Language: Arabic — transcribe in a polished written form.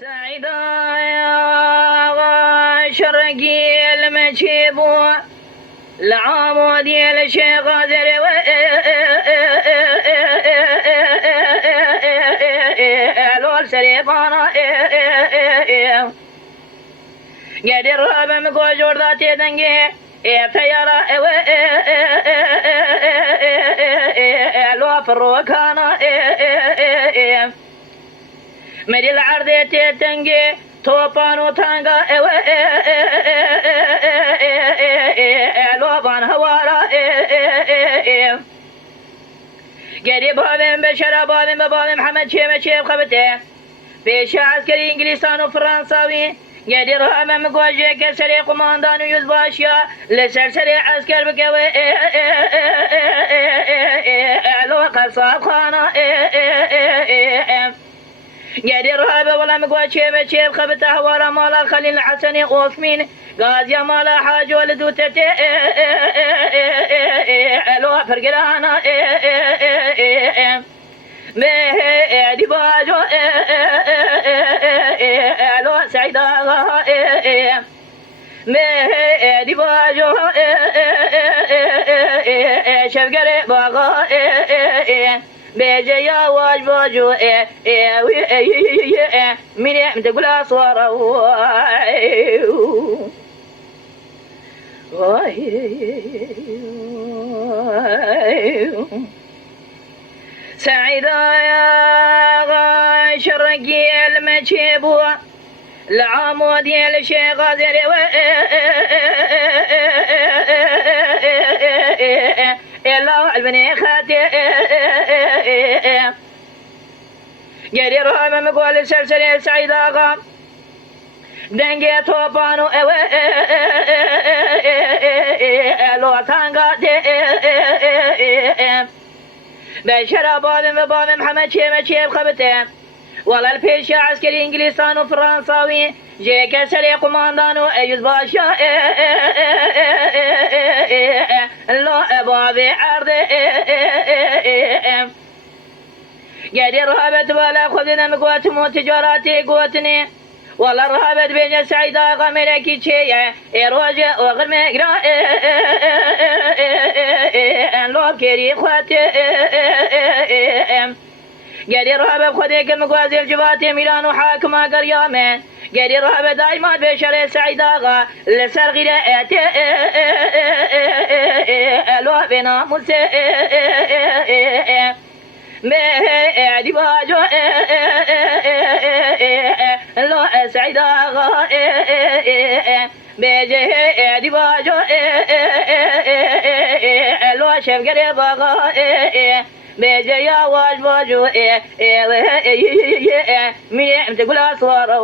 سعيدا يا شرقي المجيبو العمودي الشيخ غازل الول سريفانا قدر بمكو جورداتي دنجي تيارا الو فروكانا مدي العرض تنجي توبانو تانغا لوبان هوارا قريب بابن بشرا بابن بابن محمد شيب شيب خبته بيش عسكري انجليسان وفرنساوي قدر امام قواجه كسري قماندان يزباشيا لسرسري عسكر بكوي لو قصاب خانا قدر هذا ولا مقوى شيب شيب خبته ورا مالا خليل الحسني اوسمين غازي مالا حاج ولدو تتي لو فرقرانا دي باجو لو سعيدا دي باجو شفقري باغا بيجي يا واج باجو مني متقول صورة سعيدا يا شرقي المجيبو العمودي الشيخ غازل الله البني خاتي قري روح مقول سلسلة سعيد آغا دنجي توبانو لو تانغا بشرا بابن بابن محمد شيب خبته ولا البيش عسكري انجليسان وفرنساوي جيك سري قماندانو ايوز باشا لو بابي عرض قادي رهبت ولا خذنا مقوات تجاراتي قوتني والله رهبت بين سعيدة غمركي شيء روجة وغير مقرا لو كيري خواتي قادي رهبت خذيك مقوازي الجباتي ميلان وحاكمة قريامين قادي رهبت دايما بشري سعيدة غا لسر غيرات لو بنا مسي دي باجو لو سعيدا بيجي دي باجو لو شفقري باغا بيجي يا واج باجو مني متقول صورة